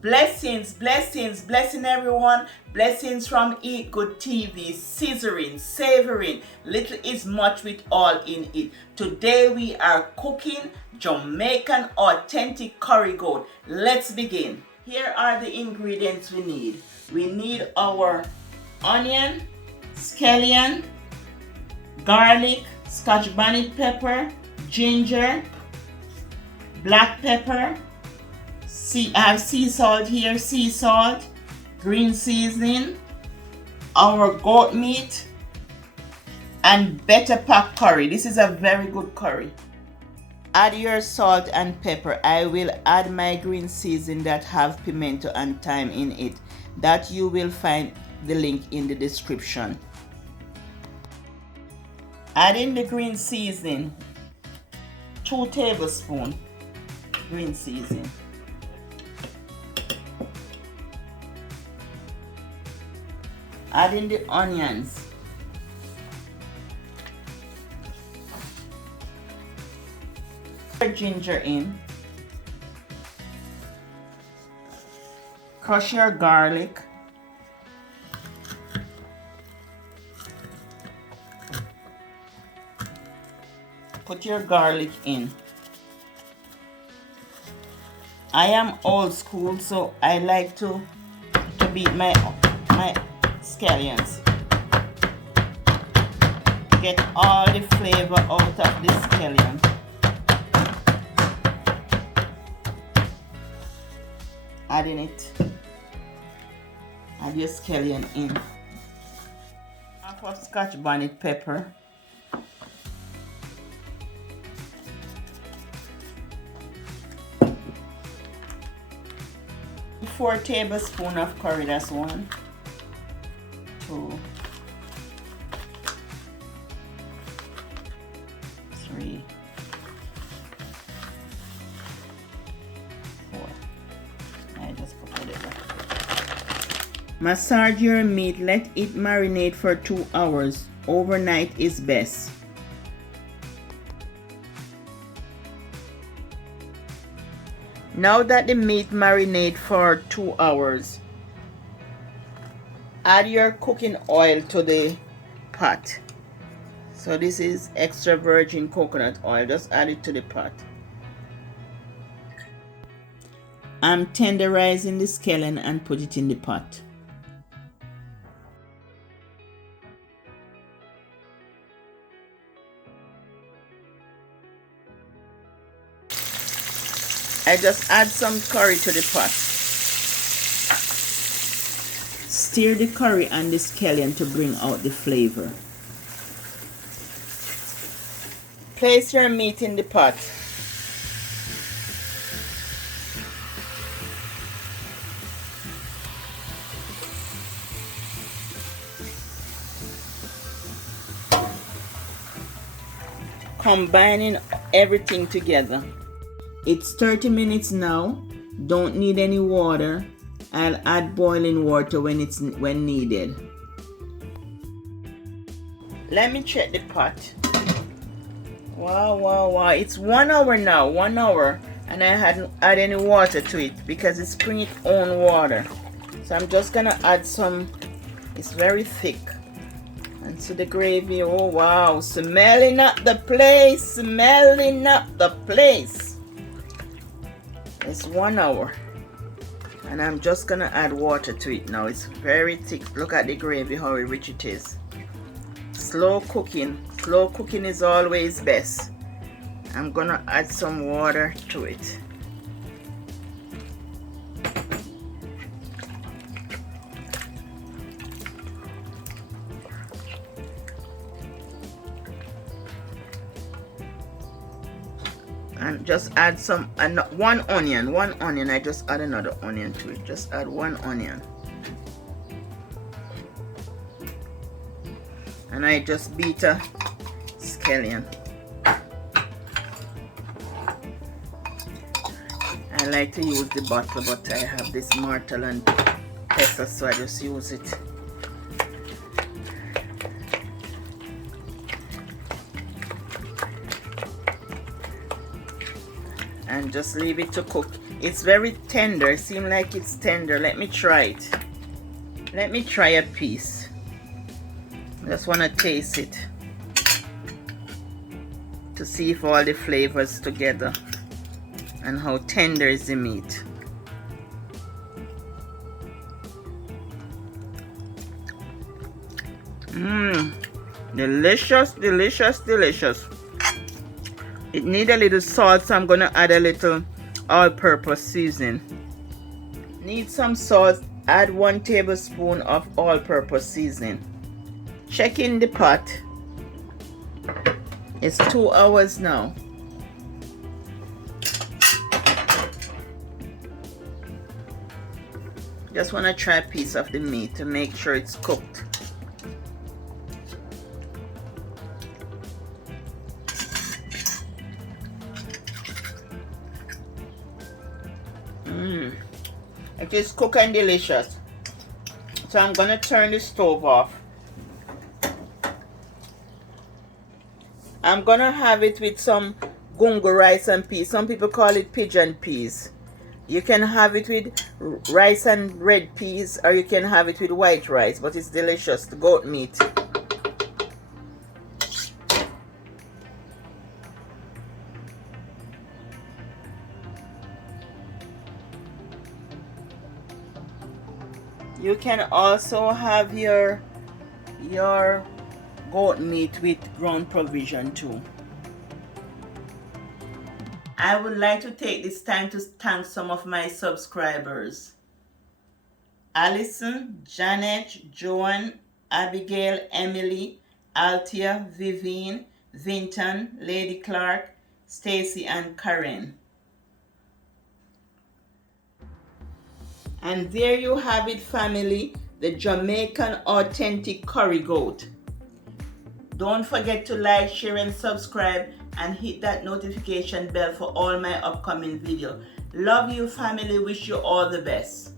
Blessing everyone. Blessings from Eat Good TV, scissoring, savoring. Little is much with all in it. Today we are cooking Jamaican authentic curry goat. Let's begin. Here are the ingredients we need. We need our onion, scallion, garlic, scotch bonnet pepper, ginger, black pepper. I have sea salt here, sea salt, green seasoning, our goat meat, and better pack curry. This is a very good curry. Add your salt and pepper. I will add my green seasoning that have pimento and thyme in it. That you will find the link in the description. Add in the green seasoning, 2 tablespoons green seasoning. Add in the onions. Ginger in. Crush your garlic. Put your garlic in. I am old school, so I like to beat my scallions. Get all the flavor out of the scallion. Adding it. Add your scallion in. Half of scotch bonnet pepper. 4 tablespoons of curry, that's 1, 2, 3, 4. I just put it back. Massage your meat, let it marinate for 2 hours. Overnight is best. Now that the meat marinate for 2 hours, add your cooking oil to the pot. So this is extra virgin coconut oil. Just add it to the pot. I'm tenderizing the scallion and put it in the pot. I just add some curry to the pot. Stir the curry and the scallion to bring out the flavor. Place your meat in the pot. Combining everything together. It's 30 minutes now. Don't need any water. I'll add boiling water when needed. Let me check the pot. Wow. It's 1 hour now. 1 hour. And I hadn't add any water to it because it's bring its own water. So I'm just gonna add some. It's very thick. And so the gravy. Oh wow. Smelling up the place. Smelling up the place. It's 1 hour. And I'm just gonna add water to it now. It's very thick. Look at the gravy, how rich it is. Slow cooking. Slow cooking is always best. I'm gonna add some water to it. And just add some, one onion. I just add another onion to it. Just add 1 onion. And I just beat a scallion. I like to use the bottle, but I have this mortar and pestle, so I just use it. And just leave it to cook. It's very tender. Seems like it's tender. Let me try it. Let me try a piece. Just want to taste it to see if all the flavors together and how tender is the meat. Delicious, delicious, delicious. It needs a little salt, so I'm gonna add a little all-purpose seasoning. Need some salt. Add 1 tablespoon of all-purpose seasoning. Check in the pot. It's 2 hours now. Just want to try a piece of the meat to make sure it's cooked. It is cooked and delicious. So I'm gonna turn the stove off. I'm gonna have it with some gungo rice and peas. Some people call it pigeon peas. You can have it with rice and red peas, or you can have it with white rice, but it's delicious, the goat meat. You can also have your goat meat with ground provision too. I would like to take this time to thank some of my subscribers. Allison, Janet, Joan, Abigail, Emily, Althea, Vivian, Vinton, Lady Clark, Stacy, and Karen. And there you have it, family, the Jamaican authentic curry goat. Don't forget to like, share, and subscribe, and hit that notification bell for all my upcoming videos. Love you, family. Wish you all the best.